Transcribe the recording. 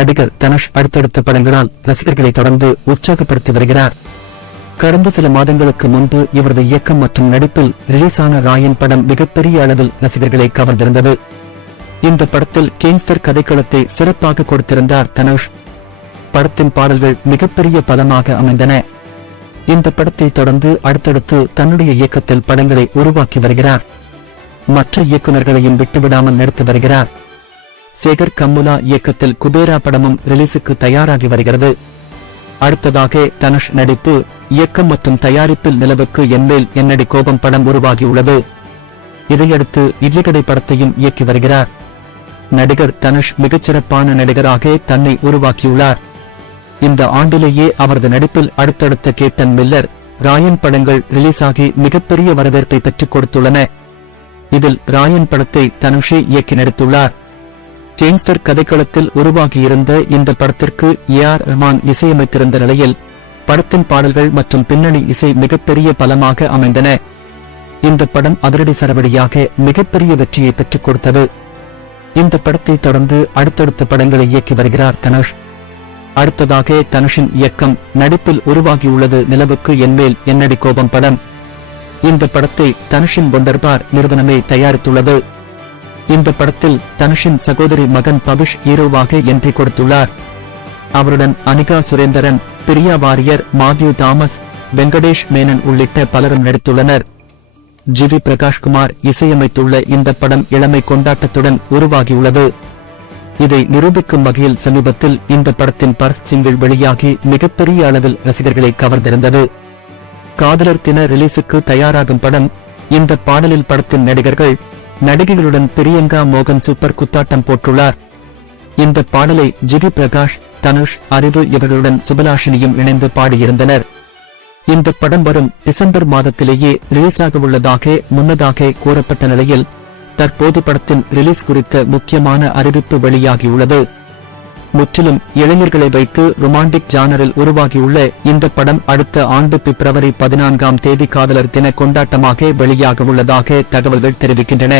நடிகர் தனுஷ் அடுத்தடுத்த படங்களால் ரசிகர்களை தொடர்ந்து உற்சாகப்படுத்தி வருகிறார். கடந்த சில மாதங்களுக்கு முன்பு இவரது இயக்கம் மற்றும் நடிப்பில் ரிலீஸான ராயன் படம் மிகப்பெரிய அளவில் ரசிகர்களை கவர்ந்திருந்தது. இந்த படத்தில் கேங்ஸ்டர் கதைக்களத்தை சிறப்பாக கொடுத்திருந்தார் தனுஷ். படத்தின் பாடல்கள் மிகப்பெரிய பலமாக அமைந்தன. இந்த படத்தை தொடர்ந்து அடுத்தடுத்து தன்னுடைய இயக்கத்தில் படங்களை உருவாக்கி வருகிறார். மற்ற இயக்குநர்களையும் விட்டுவிடாமல் நடித்து வருகிறார். சேகர் கம்முலா இயக்கத்தில் குபேரா படமும் ரிலீஸுக்கு தயாராகி வருகிறது. அடுத்ததாக தனுஷ் நடிப்பு, இயக்கம் மற்றும் தயாரிப்பில் நிலவுக்கு என்மேல் என்னடி கோபம் படம் உருவாகியுள்ளது. இதையடுத்து இட்லிக்கடை படத்தையும் இயக்கி வருகிறார். நடிகர் தனுஷ் மிகச்சிறப்பான நடிகராக தன்னை உருவாக்கியுள்ளார். இந்த ஆண்டிலேயே அவரது நடிப்பில் அடுத்தடுத்த கேப்டன் மில்லர், ராயன் படங்கள் ரிலீஸாகி மிகப்பெரிய வரவேற்பை பெற்றுக் கொடுத்துள்ளன. இதில் ராயன் படத்தை தனுஷே இயக்கி நடித்துள்ளார். கேங்ஸ்டர் கதைக்களத்தில் உருவாகியிருந்த இந்த படத்திற்கு ஏ.ஆர். ரஹ்மான் இசையமைத்திருந்த நிலையில் படத்தின் பாடல்கள் மற்றும் பின்னணி இசை மிகப்பெரிய பலமாக அமைந்தன. இந்த படம் அதிரடி சரவடியாக மிகப்பெரிய வெற்றியை பெற்றுக் கொடுத்தது. இந்த படத்தை தொடர்ந்து அடுத்தடுத்த படங்களை இயக்கி வருகிறார் தனுஷ். அடுத்ததாக தனுஷின் இயக்கம், நடிப்பில் உருவாகியுள்ளது நிலவுக்கு என்மேல் என்னடி கோபம் படம். இந்த படத்தை தனுஷின் ஒண்டர்பார் நிறுவனமே தயாரித்துள்ளது. இந்த படத்தில் தனுஷின் சகோதரி மகன் பபிஷ் ஹீரோவாக என்ட்ரி கொடுத்துள்ளார். அவருடன் அனிகா சுரேந்தரன், பிரியா வாரியர், மாத்யூ தாமஸ், வெங்கடேஷ் மேனன் உள்ளிட்ட பலரும் நடித்துள்ளனர். ஜி.வி. பிரகாஷ்குமார் இசையமைத்துள்ள இந்த படம் இளமை கொண்டாட்டத்துடன் உருவாகியுள்ளது. இதை நிரூபிக்கும் வகையில் சமீபத்தில் இந்த படத்தின் பர்ஸ் சிங்கிள் வெளியாகி மிகப்பெரிய அளவில் ரசிகர்களை கவர்ந்திருந்தது. காதலர் தின ரிலீஸுக்கு தயாராகும் படம். இந்த பாடலில் படத்தின் நடிகைகளுடன் பிரியங்கா மோகன் சூப்பர் குத்தாட்டம் போட்டுள்ளார். இந்த பாடலை ஜி.வி. பிரகாஷ், தனுஷ், அறிவு இவர்களுடன் சுபலாஷினியும் இணைந்து பாடியிருந்தனர். இந்த படம் வரும் டிசம்பர் மாதத்திலேயே ரிலீஸாக உள்ளதாக முன்னதாக கூறப்பட்ட நிலையில் தற்போது படத்தின் ரிலீஸ் குறித்த முக்கியமான அறிவிப்பு வெளியாகியுள்ளது. முற்றிலும் இளைஞர்களை வைத்து ரொமான்டிக் ஜானரில் உருவாகியுள்ள இந்த படம் அடுத்த ஆண்டு பிப்ரவரி 14ஆம் தேதி காதலர் தின கொண்டாட்டமாக வெளியாக உள்ளதாக தகவல்கள் தெரிவிக்கின்றன.